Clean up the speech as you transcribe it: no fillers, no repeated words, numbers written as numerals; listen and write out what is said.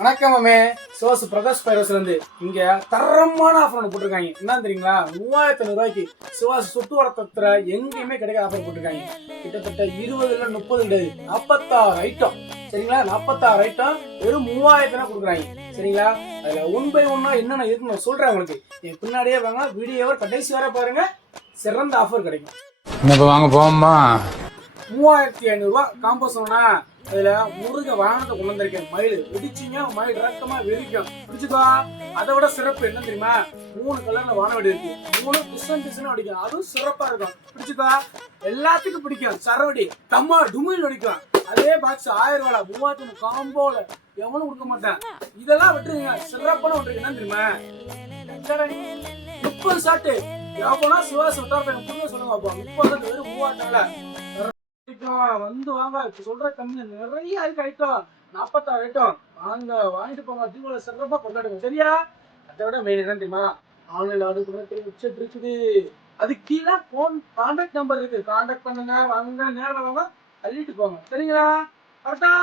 வணக்கம் மாமே. சோஸ் பிரகாஷ் பைரஸ்லேருந்து இங்கே தரமான ஆஃபர் ஒன்று போட்டிருக்காங்க. என்ன தெரியுங்களா? 3500 ரூபாய்க்கு சிவாஸ் சுட்டு வளர்த்துற எங்கேயுமே கிடைக்காத ஆஃபர் போட்டிருக்காங்க. கிட்டத்தட்ட 20 இல்லை 30 கிடையாது, 46 ஐட்டம். சரிங்களா? 46 ஐட்டம் வெறும் 3000 கொடுக்குறாங்க. சரிங்களா? அதில் 1 by 1 என்னென்ன இருக்குன்னு நான் சொல்கிறேன் உங்களுக்கு. என் பின்னாடியே வாங்க, வீடியோவை கடைசி வர பாருங்க, சிறந்த ஆஃபர் கிடைக்கும். இப்போ வாங்க போமா. 3500 ரூபா காம்போ சொன்னா அதுல முருக வாகனத்தை கொண்டு வந்திருக்கேன். மயில் வெடிச்சிங்க, மயில் ரக்கமா வெடிக்கும். பிடிச்சுக்கோ. அதை விட சிறப்பு என்ன தெரியுமா? 3 கலர்ல வான வெடி இருக்கு. 3 டிசைன் வெடிக்கும். அதுவும் சிறப்பா இருக்கும். பிடிச்சுக்கோ. எல்லாத்துக்கும் பிடிக்கும். சரவடி தம்மா டுமில் வெடிக்கும். அதே பாக்ஸ் 1000 ரூபாய் 3000 காம்போல எவனும் கொடுக்க மாட்டேன். இதெல்லாம் விட்டுருங்க. சிறப்பான ஒன்று என்ன தெரியுமா? 30 ஷாட்டு எவனா சிவாஸ் விட்டாங்க சொல்லுங்க. 30 ஷாட்டு வெறும் 3000 வந்து வாங்க. சொல்ற கம்மி நிறைய இருக்கு ஐட்டம். 46 ஐட்டம். வாங்க, வாங்கிட்டு போங்க. தீபாவளி சிறப்பா கொண்டாடுங்க. சரியா? அதை விட மெயின் என்ன தெரியுமா? ஆன்லைன்ல வெப்சைட் இருக்குது. அது கீழே போன் கான்டாக்ட் நம்பர் இருக்கு. கான்டாக்ட் பண்ணுங்க. வாங்க, நேரில் வாங்க, அள்ளிட்டு போங்க. சரிங்களா? கரெக்டா?